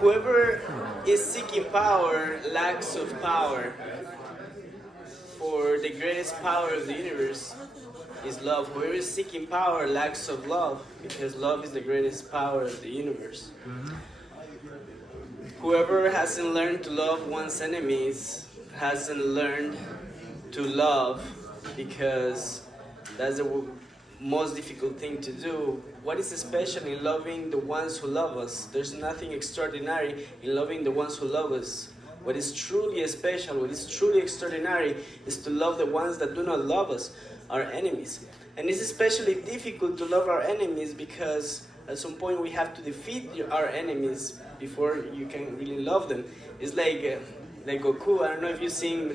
Whoever is seeking power lacks of power. For the greatest power of the universe is love. Whoever is seeking power lacks of love, because love is the greatest power of the universe. Whoever hasn't learned to love one's enemies hasn't learned to love, because that's the most difficult thing to do. What is special in loving the ones who love us? There's nothing extraordinary in loving the ones who love us. What is truly special, what is truly extraordinary, is to love the ones that do not love us, our enemies. And it's especially difficult to love our enemies because at some point we have to defeat our enemies before you can really love them. It's like Goku. I don't know if you've seen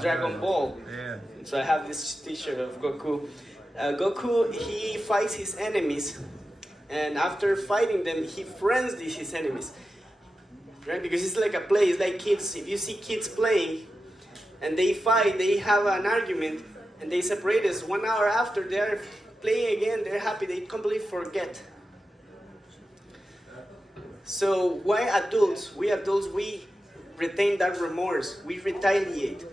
Dragon Ball. Yeah. So I have this T-shirt of Goku. Goku, he fights his enemies, and after fighting them, he friends his enemies, right? Because it's like a play. It's like kids. If you see kids playing, and they fight, they have an argument, and they separate us. 1 hour after, they're playing again. They're happy. They completely forget. So why adults? We adults, we retain that remorse. We retaliate.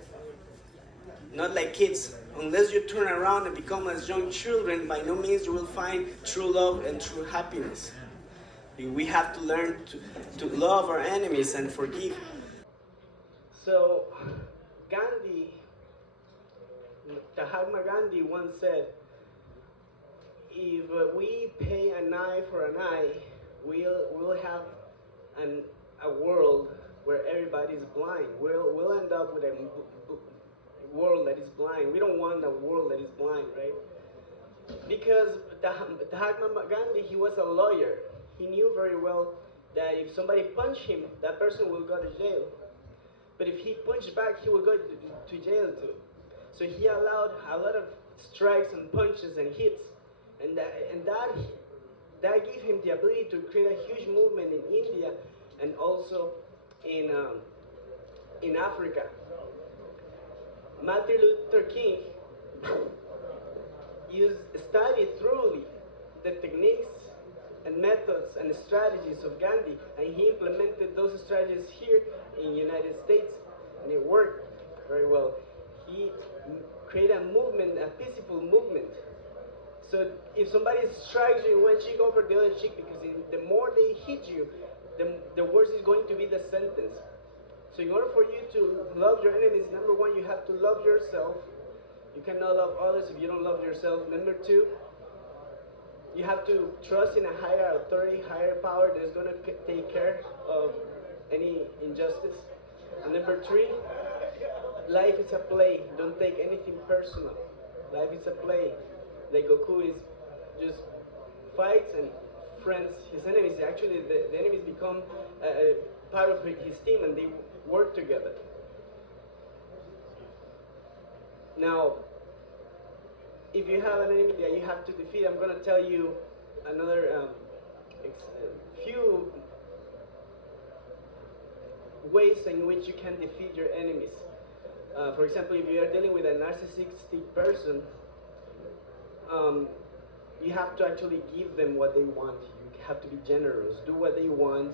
Not like kids. Unless you turn around and become as young children, by no means you will find true love and true happiness. We have to learn to love our enemies and forgive. So, Gandhi, Mahatma Gandhi once said, if we pay an eye for an eye, we'll have a world where everybody's blind. We'll end up with a world that is blind. We don't want a world that is blind, right? Because Mahatma Gandhi, he was a lawyer. He knew very well that if somebody punched him, that person will go to jail. But if he punched back, he will go to jail too. So he allowed a lot of strikes and punches and hits, and that gave him the ability to create a huge movement in India and also in Africa. Martin Luther King studied thoroughly the techniques and methods and strategies of Gandhi, and he implemented those strategies here in the United States, and it worked very well. He created a movement, a peaceful movement. So if somebody strikes you in one cheek, over the other cheek, because the more they hit you, the worse is going to be the sentence. So in order for you to love your enemies, number one, you have to love yourself. You cannot love others if you don't love yourself. Number two, you have to trust in a higher authority, higher power that is going to take care of any injustice. And number three, life is a play. Don't take anything personal. Life is a play. Like Goku is just fights and friends his enemies. Actually, the enemies become part of his team, and they work together. Now, if you have an enemy that you have to defeat, I'm going to tell you another few ways in which you can defeat your enemies. For example, if you are dealing with a narcissistic person, you have to actually give them what they want. You have to be generous, do what they want,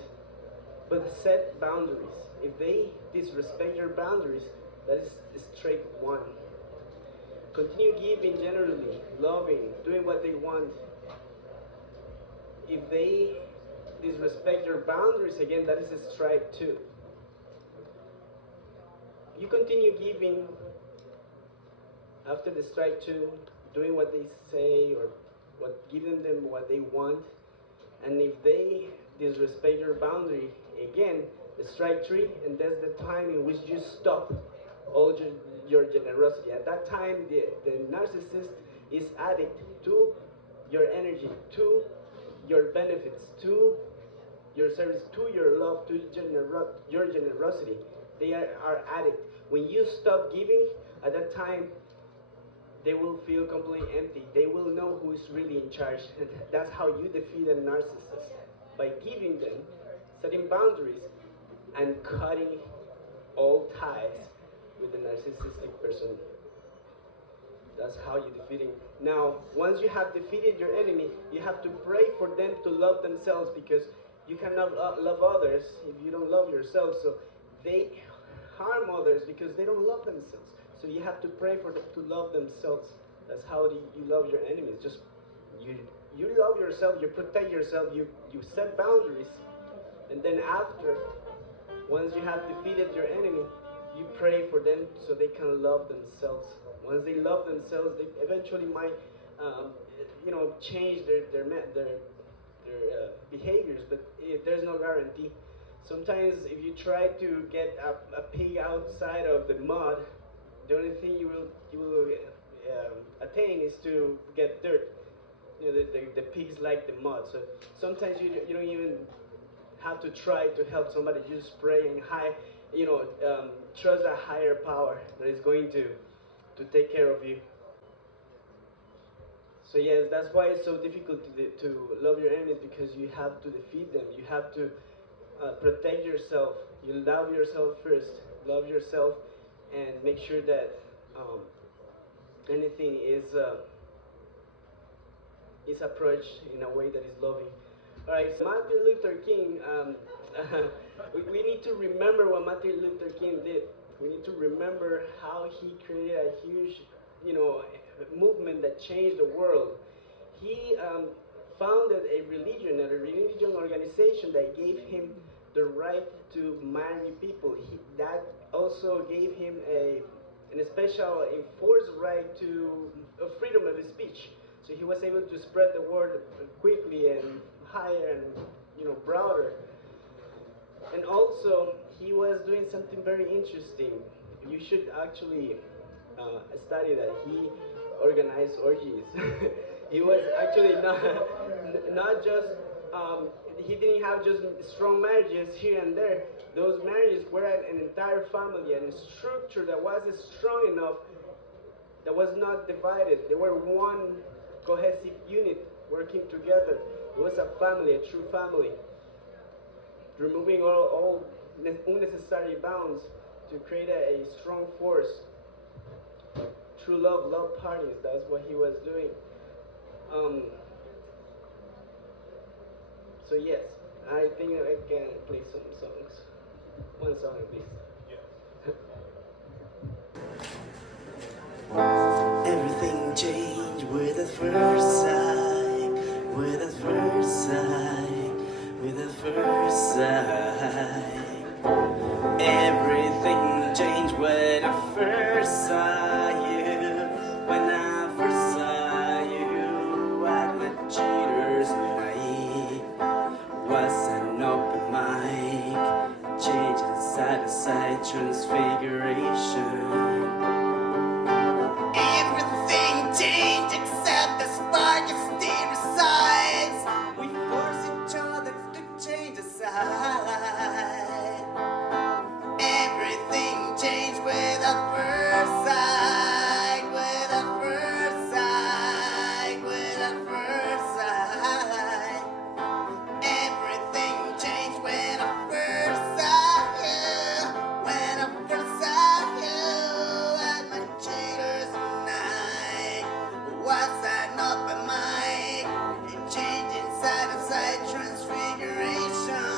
but set boundaries. If they disrespect your boundaries, that is straight one. Continue giving generally, loving, doing what they want. If they disrespect your boundaries, again, that is a strike two. You continue giving after the strike two, doing what they say or giving them what they want. And if they disrespect your boundary, again, the strike three, and that's the time in which you stop all your generosity. At that time, the narcissist is addict to your energy, to your benefits, to your service, to your love, to your generosity. They are addict. When you stop giving, at that time, they will feel completely empty. They will know who is really in charge. And that's how you defeat a narcissist. By giving them, setting boundaries, and cutting all ties with the narcissistic person. That's how you defeat him. Now, once you have defeated your enemy, you have to pray for them to love themselves, because you cannot love others if you don't love yourself. So they harm others because they don't love themselves. So you have to pray for them to love themselves. That's how you love your enemies. Just you you love yourself, you protect yourself, you set boundaries, and then after, once you have defeated your enemy, you pray for them so they can love themselves. Once they love themselves, they eventually might, change their behaviors. But there's no guarantee. Sometimes, if you try to get a pig outside of the mud, the only thing you will attain is to get dirt. The pigs like the mud. So sometimes you don't even have to try to help somebody. You just pray and trust a higher power that is going to take care of you. So yes, that's why it's so difficult to love your enemies, because you have to defeat them. You have to protect yourself. You love yourself first. Love yourself, and make sure that anything is approached in a way that is loving. All right, so Martin Luther King. We need to remember what Martin Luther King did. We need to remember how he created a huge, movement that changed the world. He founded a religion organization that gave him the right to marry people. That also gave him a special enforced right to freedom of speech. So he was able to spread the word quickly and higher and broader. And also, he was doing something very interesting. You should actually study that. He organized orgies. He was actually not just he didn't have just strong marriages here and there. Those marriages were an entire family and a structure that was strong enough, that was not divided. They were one cohesive unit working together. It was a family, a true family, removing all unnecessary bounds to create a strong force. True love parties. That's what he was doing. So yes, I think I can play some songs. One song at least. Everything changed with at first sight, with at first sight, with at first sight. Everything changed when I first saw you, when I first saw you at my cheater's night. Was an open mic, changing side to side, transfiguration. Everything changed except the spark still resides. We force each other to change aside. Everything changed with a first sight, with a first sight, with a first sight. Everything changed when I first saw you, when I first saw you at my cheater's night. Was an open mic, and changing side to side, transfiguration.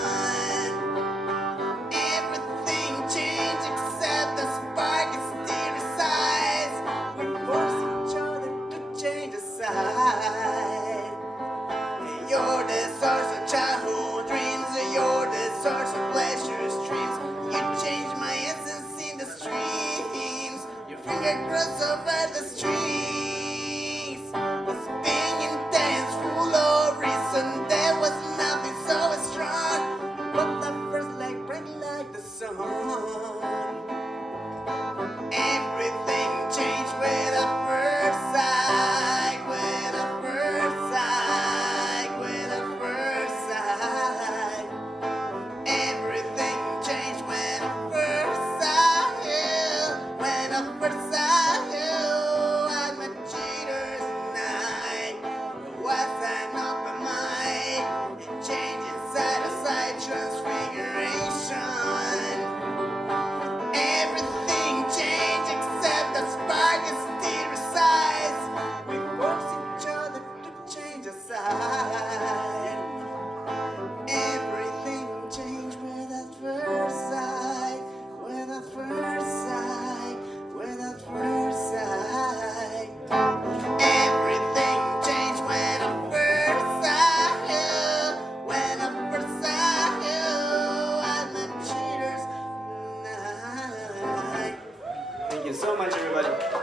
Everything changed except the spark still resides. We force each other to change aside. You're the source of childhood dreams. You're the source of pleasures, dreams. You change my essence in the streams. Your finger crossed over the streets. Was being intense, full of reason. There was nothing so strong, but the first light bright like the sun. Everything changed with a first sight, with a first sight, with a first sight. Everything changed when I first saw you, when I first saw you at my cheater's night. It was an open mind, and changing side to side, transfiguration. Everything changed except the spark still resides. We force each other to change aside. Every you so much, everybody.